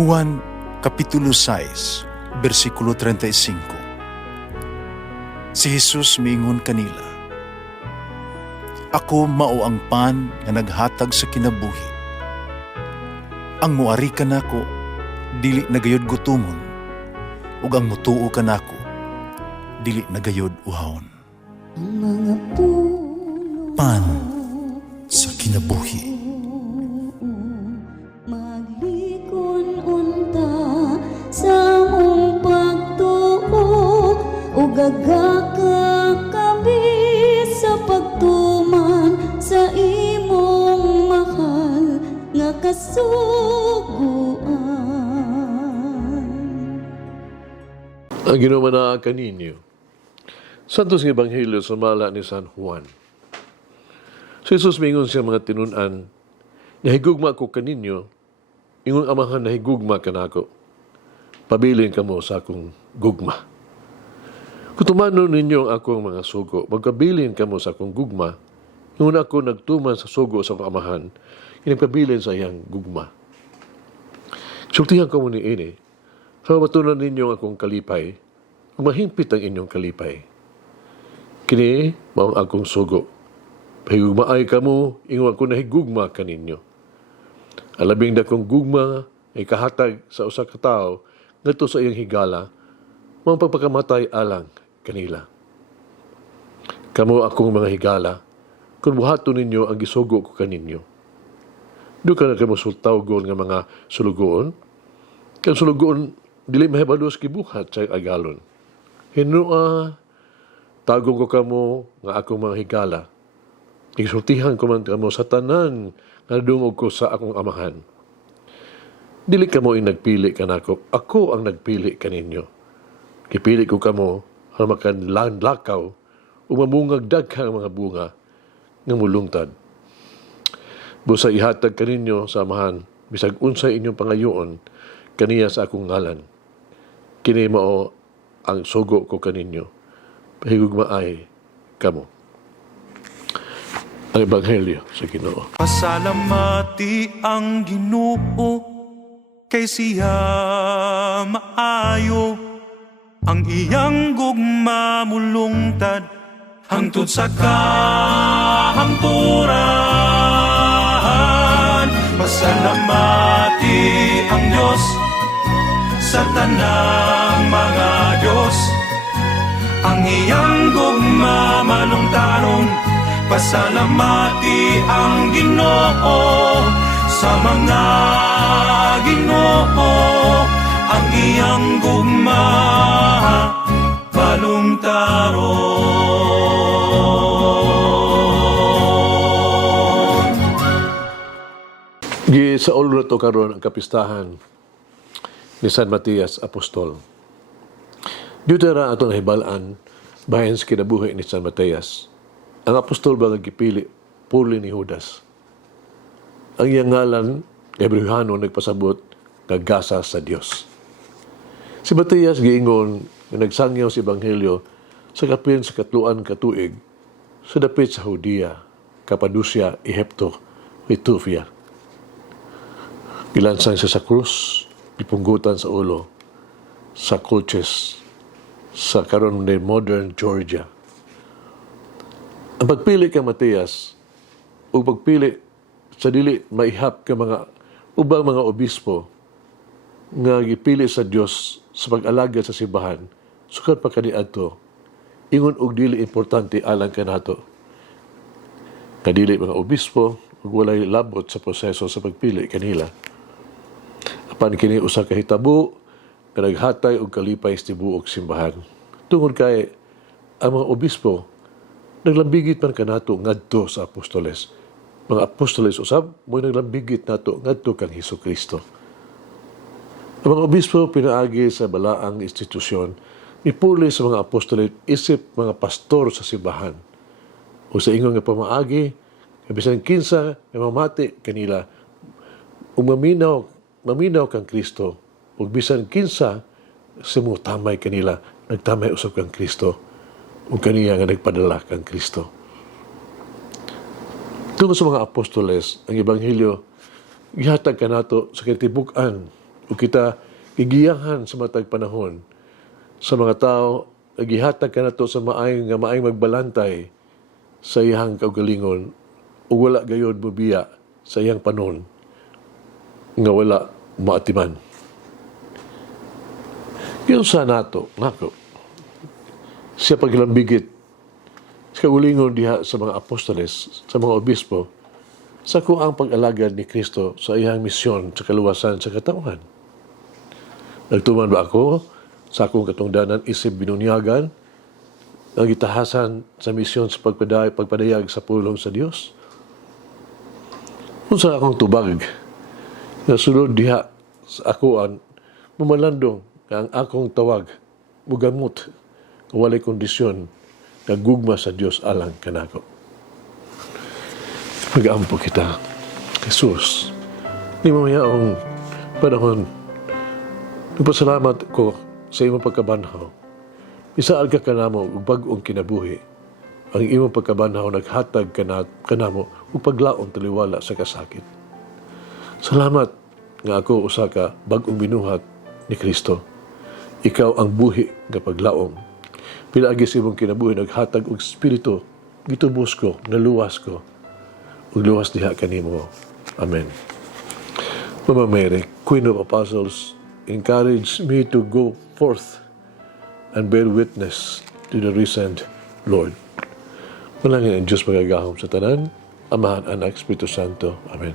Juan Kapitulo 6, versikulo 35. Si Jesus miingon kanila, "Ako mao ang pan nga naghatag sa kinabuhi. Ang muari kanako dili nagayod gutomon, ug ang mutuo kanako dili nagayod uhawon." Ang mga puno Pan sa kinabuhi. maglikon unta sa mong pagtuo o gagaka kami sa pagtuman sa imong mahal nga kasuguan. Ang ginumanaa kaninyo, Santos ng Ebanghelyo sa mala ni San Juan. Si Jesus mingon siya mga tinunan, nahigugma ko kaninyo, ingon amahan nahigugma kanako. Pabilin ka mo sa akong gugma. Kung tumano ninyo ang akong mga sugo, magkabilin ka mo sa akong gugma, ingon ako nagtuman sa sugo sa akong amahan, inagpabilin sa iyang gugma. Sultihan ko mo ni ini, sa matunan ninyo ang akong kalipay, kung mahimpit ang inyong kalipay. Kini, maong akong sugo. Pahigugmaay ka mo, ingon ako nahigugma kaninyo. Alabing dakong gugma ay kahatag sa usa ka tawo ngadto sa iyang higala, maong pagpakamatay alang kanila. Kamo akong mga higala, kung buhaton ninyo ang gisugo ko kaninyo. Do ka na kayo sultawgon nga mga sulugoon? Kang sulugoon, dili mahibalos kibuhat sa agalon. Hinua, tagong ko kamo nga akong mga higala. Isultihan ko man kamo sa tanan nga dungog ko sa akong amahan. Dili kamo nagpili kanako, ako ang nagpili kaninyo. Kipili ko kamo aron makanlakaw o mamungag daghang mga bunga nga mulungtad. Busa ihatag kaninyo sa amahan, bisag unsay inyong pangayoon kaniya sa akong ngalan. Kini mao ang sugo ko kaninyo. Pahigugmaay kamo. Ang Ebanghelyo sa Ginoo. Pasalamati ang Ginoo kay siya maayo, ang iyang gugma mulungtad hangtod sa kahangturan. Pasalamati ang Diyos sa tanang mga Diyos, ang iyang gugma malungtaron. Pasalamati ang Ginoo sa mga Ginoo, ang iyang gugma balungtaron. Sa ulo na ito karon ang kapistahan ni San Matias Apostol. Dito na ito nahibalaan bahin sa kinabuhi ni San Matias. Ang apostol ba nagipili puli ni Judas. Ang iyang ngalan, Ebrehano nagpasabot, nagasa sa Dios. Si Matias giingon na nagsangyaw sa Ebanghelyo sa kapin sa katluan katuig sa dapit sa Judea, Cappadocia, Ehipto, Ethiopia. Gilansang siya sa krus, ipunggutan sa ulo, sa Colchis, sa karon ni modern Georgia. Ang pagpili kang Matias o pagpili sa dili maihap ka mga ubang mga obispo nga gipili sa Dios sa pag-alaga sa simbahan, sukat pa kaniadto, ingon og dili importante alang kanato. Kadili mga obispo ug walay labot sa proseso sa pagpili kanila. Apan kini usa ka hitabo nga naghatay og kalipay sa tibuok simbahan. Tungod kay ang mga obispo naglambigit man kanato ngadto sa apostoles. Mga apostoles usab mo naglambigit nato ngadto kang Hesukristo. Ang mga obispo pinaagi sa balaang institusyon, mipuli sa mga apostoles isip mga pastor sa simbahan. O sa ingon nga pamaagi, bisan kinsa nga mamati kanila ug maminaw kang Kristo, ug bisan kinsa sumutamay kanila, nagtamay usab kang Kristo. Ug kaniya nga nagpadala kang Kristo. Tungod sa mga apostoles, ang Ebanghelyo gihatag kanato sa katibukan O kita gigiyahan sa matag panahon sa mga tao nagihatag ka na to sa maayong magbalantay sa iyang kaugalingon o wala gayod mobiya sa iyang panon nga wala maatiman. Yun sa nato, nako. Siya paglambigit sa kaugalingon diha sa mga apostoles, sa mga obispo, sa kuang pag-alagad ni Kristo sa iyang misyon sa kaluwasan sa katauhan. Nagtuman ba ako sa akong katungdanan isip binunyagan ang gitahasan sa misyon sa pagpadayag sa pulong sa Dios? Kung sa akong tubag, na sulod diha sa akuan, mamalandong nga ang akong tawag, mugamot, walay kondisyon, nagugma sa Dios alang kanako. Mag-ampo kita, Jesus. Di mo mayaong panahon, nagpasalamat ko sa imong pagkabanhaw. Isaal ka kanamo ug bag-ong kinabuhi. Ang imong pagkabanhaw naghatag kanamo ug paglaom taliwala sa kasakit. Salamat nga ako usa ka bag-ong binuhat ni Kristo. Ikaw ang buhi nga paglaom. Pinaagi sa imong kinabuhi naghatag og espiritu, gitubos ko, naluwas ko. Ug luwas diha kanimo. Amen. Mama Mary, Queen of Apostles, encourage me to go forth and bear witness to the risen Lord. Manangin ang Diyos magagahom sa tanan, Amahan, Anak, Espiritu Santo. Amen.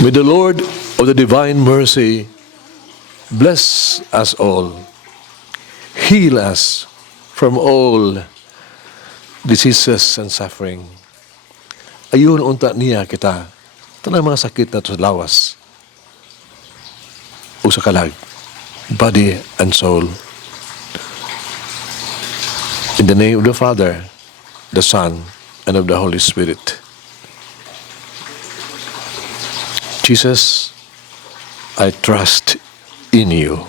May the Lord of the divine mercy bless us all, heal us from all diseases and suffering. Ayun unta niya kita, tanang mga sakit na to lawas, o sa kalag, body and soul. In the name of the Father, the Son, and of the Holy Spirit. Jesus, I trust in you.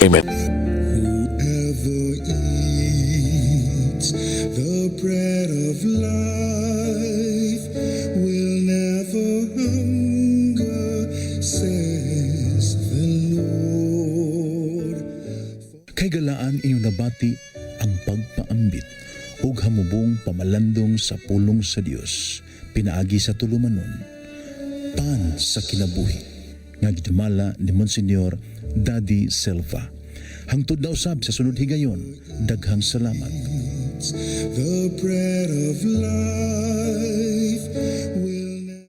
Amen. Whoever eats the bread of life will never hunger, says the Lord. Kay galaan inyong nabati ang pagpaambit ug hamubong pamalandong sa pulong sa Dios pinaagi sa tulumanon pan sa kinabuhi nga gidumala ni Monsignor Daddy Silva. Hangtod na usab sa sunod higayon, daghang salamat. The bread of life